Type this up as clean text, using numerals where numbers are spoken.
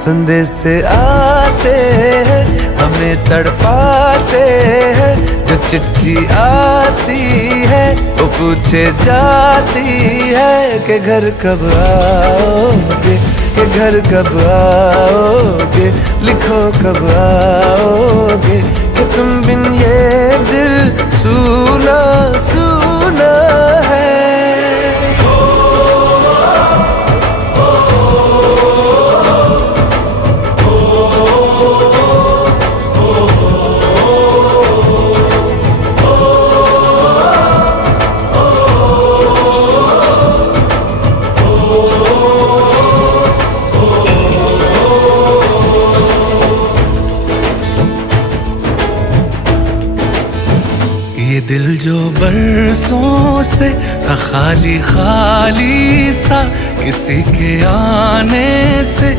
संदेश आते हैं हमें तड़पाते हैं, जो चिट्ठी आती है वो पूछे जाती है कि घर कब आओगे, कि घर कब आओगे, लिखो कब आओगे, कि तुम बिन ये दिल सूना सूना है। ये दिल जो बरसों से था खाली खाली सा, किसी के आने से